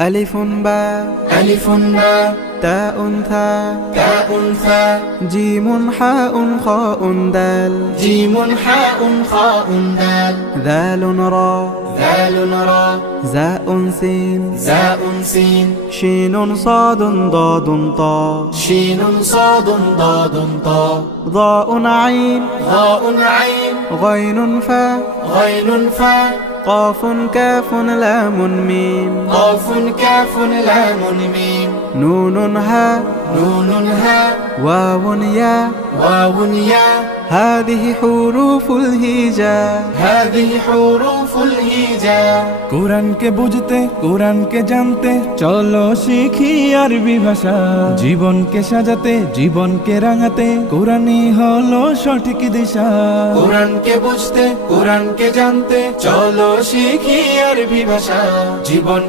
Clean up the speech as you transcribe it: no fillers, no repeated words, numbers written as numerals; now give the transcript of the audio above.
ألف باء ألف باء تاء ثاء تاء ثاء جيم حاء خاء دال جيم حاء خاء دال ذال را ذال را زاء سين زاء سين شين صاد ضاد طاء شين صاد ضاد طاء ضاء عين ضاء عين غين فاء غين فاء قاف كاف لام ميم قاف كاف لام ميم نون هاء نون هاء واو ياء واو ياء هذه حروف الهجاء هذه حروف الهجاء কোরআনকে বুঝতে কোরআনকে জানতে চলো শিখি আরবি ভাষা জীবনকে সাজাতে জীবনকে রাঙাতে কোরআনই হলো সঠিক দিশা কোরআনকে বুঝতে কোরআনকে জানতে চলো শিখি আরবি ভাষা জীবন